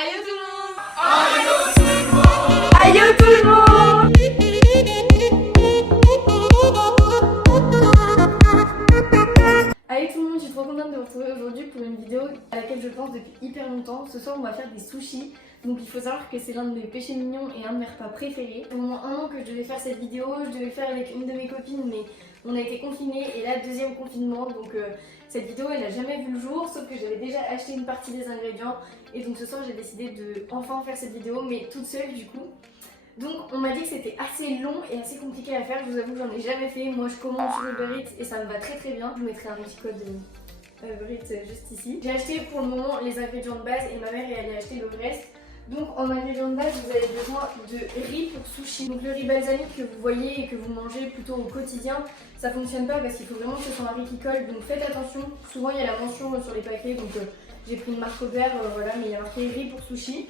Aïe tout le monde! Aïe tout le monde! Aïe tout le monde, je suis trop contente de vous retrouver aujourd'hui pour une vidéo à laquelle je pense depuis hyper longtemps. Ce soir on va faire des sushis. Donc il faut savoir que c'est l'un de mes péchés mignons et un de mes repas préférés. Pendant un an que je devais faire cette vidéo, je devais le faire avec une de mes copines mais on a été confinés et là deuxième confinement donc cette vidéo elle n'a jamais vu le jour sauf que j'avais déjà acheté une partie des ingrédients et donc ce soir j'ai décidé de enfin faire cette vidéo mais toute seule du coup. Donc on m'a dit que c'était assez long et assez compliqué à faire, je vous avoue que j'en ai jamais fait. Moi je commande sur Uber Eats et ça me va très très bien. Je vous mettrai un petit code Uber Eats juste ici. J'ai acheté pour le moment les ingrédients de base et ma mère est allée acheter le reste. Donc en ingrédients de base vous avez besoin de riz pour sushi. Donc le riz balsamique que vous voyez et que vous mangez plutôt au quotidien, ça fonctionne pas parce qu'il faut vraiment que ce soit un riz qui colle. Donc faites attention, souvent il y a la mention sur les paquets donc j'ai pris une marque au vert, voilà, mais il y a marqué riz pour sushi.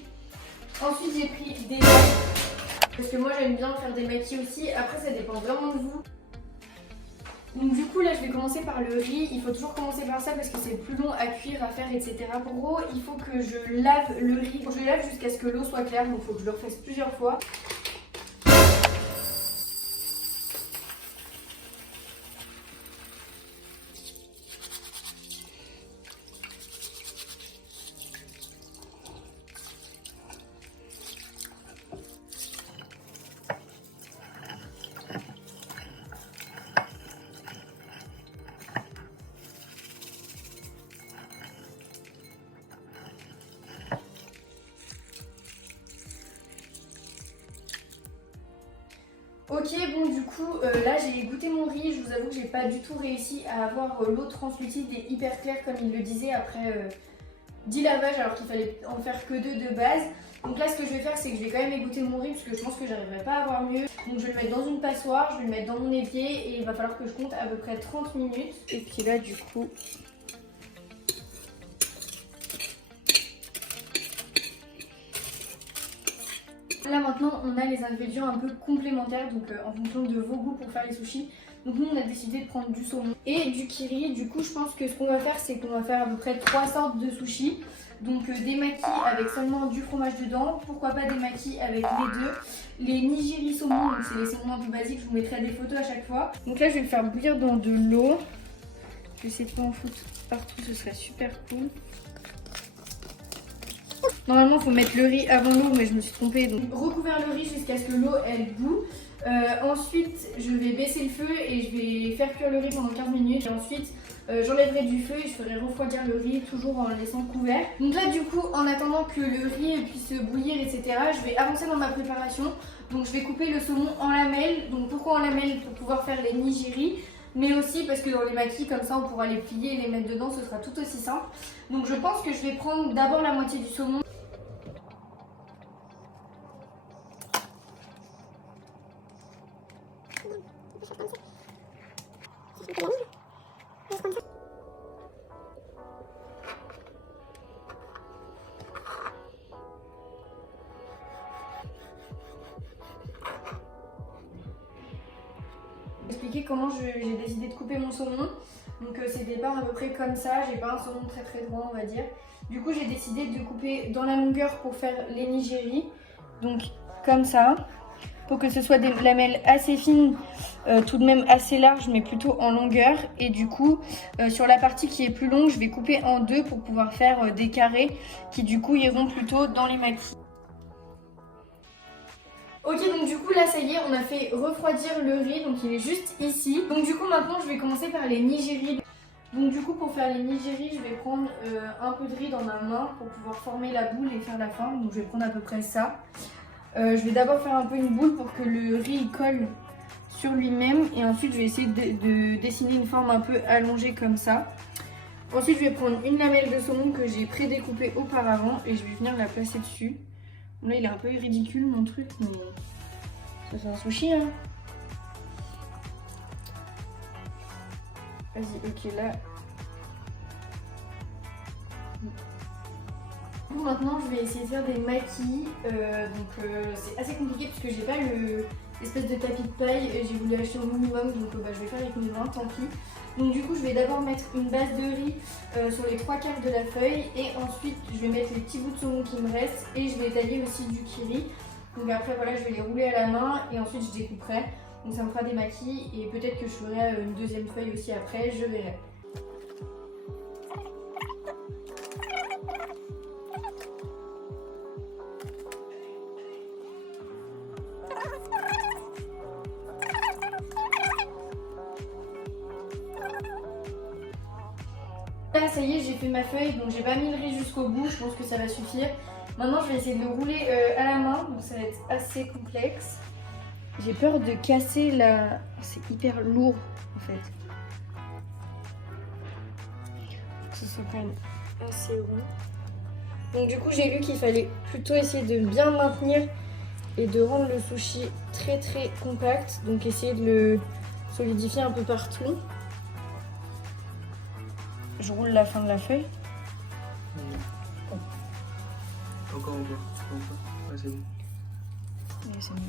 Ensuite j'ai pris des maquis parce que moi j'aime bien faire des maquis aussi, après ça dépend vraiment de vous. Donc du coup là je vais commencer par le riz, il faut toujours commencer par ça parce que c'est plus long à cuire, à faire etc. En gros il faut que je lave le riz, je le lave jusqu'à ce que l'eau soit claire, donc il faut que je le refasse plusieurs fois. Ok, bon du coup là j'ai goûté mon riz, je vous avoue que j'ai pas du tout réussi à avoir l'eau translucide et hyper claire comme il le disait après 10 lavages alors qu'il fallait en faire que 2 de base. Donc là ce que je vais faire c'est que je vais quand même égoutter mon riz parce que je pense que j'arriverai pas à avoir mieux. Donc je vais le mettre dans une passoire, je vais le mettre dans mon évier et il va falloir que je compte à peu près 30 minutes. Et puis là du coup... Là maintenant on a les ingrédients un peu complémentaires donc en fonction de vos goûts pour faire les sushis. Donc nous on a décidé de prendre du saumon et du kiri. Du coup je pense que ce qu'on va faire c'est qu'on va faire à peu près 3 sortes de sushis. Donc des makis avec seulement du fromage dedans, pourquoi pas des makis avec les deux. Les nigiri saumon, donc c'est les saumons un peu basiques, je vous mettrai des photos à chaque fois. Donc là je vais le faire bouillir dans de l'eau. Je vais essayer de pas en foutre partout, ce serait super cool. Normalement il faut mettre le riz avant l'eau mais je me suis trompée donc recouvrir le riz jusqu'à ce que l'eau elle bout. Ensuite je vais baisser le feu et je vais faire cuire le riz pendant 15 minutes et ensuite j'enlèverai du feu et je ferai refroidir le riz toujours en le laissant couvert. Donc là du coup en attendant que le riz puisse bouillir etc je vais avancer dans ma préparation. Donc je vais couper le saumon en lamelles. Donc pourquoi en lamelles? Pour pouvoir faire les nigiri. Mais aussi parce que dans les makis comme ça on pourra les plier et les mettre dedans, ce sera tout aussi simple. Donc je pense que je vais prendre d'abord la moitié du saumon. Expliquer comment j'ai décidé de couper mon saumon. Donc c'est des parts à peu près comme ça, j'ai pas un saumon très très grand on va dire. Du coup j'ai décidé de couper dans la longueur pour faire les nigiri. Donc comme ça, pour que ce soit des lamelles assez fines, tout de même assez larges mais plutôt en longueur. Et du coup sur la partie qui est plus longue je vais couper en deux pour pouvoir faire des carrés qui du coup iront plutôt dans les makis. Ok donc du coup là ça y est on a fait refroidir le riz donc il est juste ici. Donc du coup maintenant je vais commencer par les nigiri. Donc du coup pour faire les nigiri je vais prendre un peu de riz dans ma main pour pouvoir former la boule et faire la forme. Donc je vais prendre à peu près ça. Je vais d'abord faire un peu une boule pour que le riz colle sur lui-même et ensuite je vais essayer de dessiner une forme un peu allongée comme ça. Ensuite je vais prendre une lamelle de saumon que j'ai pré-découpée auparavant et je vais venir la placer dessus. Là il est un peu ridicule mon truc mais ça c'est un sushi hein. Vas-y ok là. Bon, maintenant je vais essayer de faire des maquis, c'est assez compliqué parce que j'ai pas l'espèce de tapis de paille, j'ai voulu acheter au minimum donc je vais faire avec mes mains, tant pis. Donc du coup je vais d'abord mettre une base de riz sur les 3/4 de la feuille et ensuite je vais mettre les petits bouts de saumon qui me restent et je vais tailler aussi du kiri. Donc après voilà, je vais les rouler à la main et ensuite je découperai. Donc ça me fera des maquis et peut-être que je ferai une deuxième feuille aussi après, je verrai. Là ça y est, j'ai fait ma feuille, donc j'ai pas mis le riz jusqu'au bout, je pense que ça va suffire. Maintenant je vais essayer de le rouler à la main, donc ça va être assez complexe. J'ai peur de casser la... C'est hyper lourd en fait. Faut que ce soit quand même assez rond. Donc du coup j'ai lu qu'il fallait plutôt essayer de bien maintenir et de rendre le sushi très très compact. Donc essayer de le solidifier un peu partout. Je roule la fin de la feuille. Encore. Ouais, c'est bon. Ouais, c'est mieux.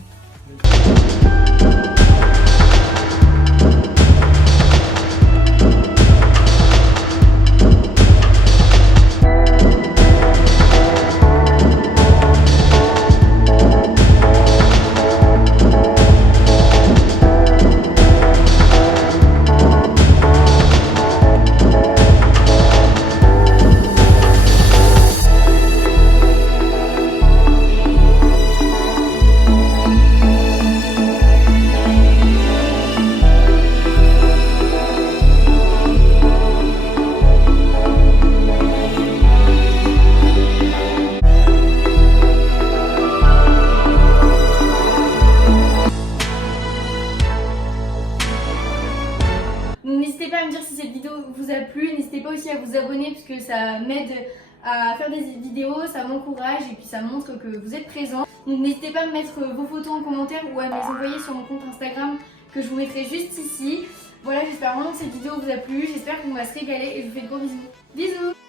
N'hésitez pas à me dire si cette vidéo vous a plu, n'hésitez pas aussi à vous abonner parce que ça m'aide à faire des vidéos, ça m'encourage et puis ça montre que vous êtes présents. Donc n'hésitez pas à me mettre vos photos en commentaire ou à me les envoyer sur mon compte Instagram que je vous mettrai juste ici. Voilà, j'espère vraiment que cette vidéo vous a plu, j'espère qu'on va se régaler et je vous fais de gros bisous. Bisous!